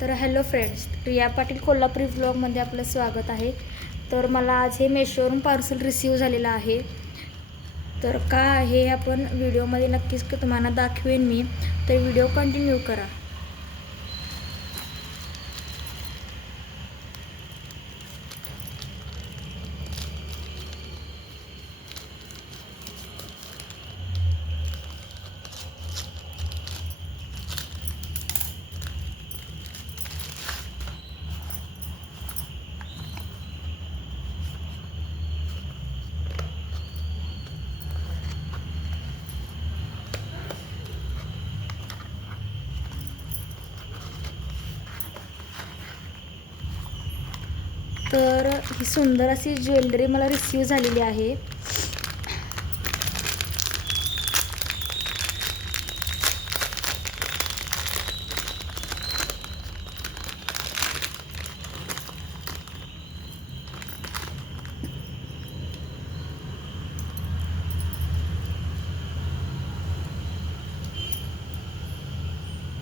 तर hello friends, Riya Patil Kolhapuri व्लॉगमध्ये आपलं स्वागत आहे. तर मला आज हे मेशोवरून पार्सल रिसीव झालेलं आहे. तर का आहे आपण व्हिडिओमध्ये नक्कीच तुम्हाला दाखवेन मी. तर व्हिडिओ कंटिन्यू करा. तर ही सुंदर अशी ज्वेलरी मला रिसीव झालेली आहे.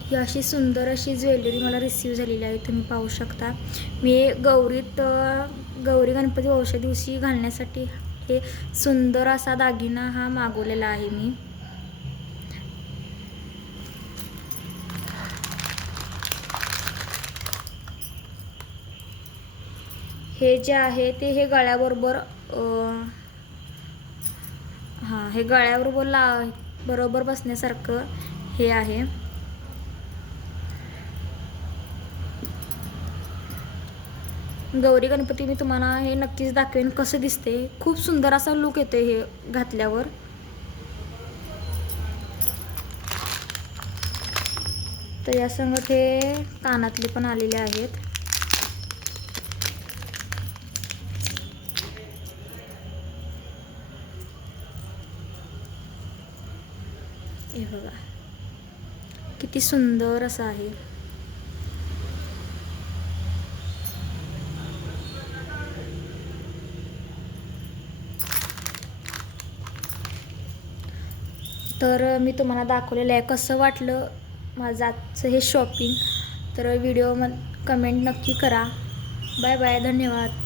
ही अशी सुंदर अशी ज्वेलरी मला रिसीव झालेली आहे. तुम्ही पाहू शकता. मी गौरी गणपती औषध दिवशी घालण्यासाठी हे सुंदर असा दागिना हा मागवलेला आहे मी. हे जे आहे ते हे गळ्याबरोबर हे गळ्याबरोबर बरोबर बसण्यासारखं हे आहे. गौरी गणपती मी तुम्हाला हे नक्कीच दाखवेन कसं दिसते. खूप सुंदर असा लुक येते हे घातल्यावर. तर या संगत हे कानातले पण आलेले आहेत. हे बघा किती सुंदर असं आहे. तर मी तुम्हाला दाखवलेलं आहे. कसं वाटलं माझं आजचं हे शॉपिंग. तर व्हिडिओ कमेंट नक्की करा. बाय बाय, धन्यवाद.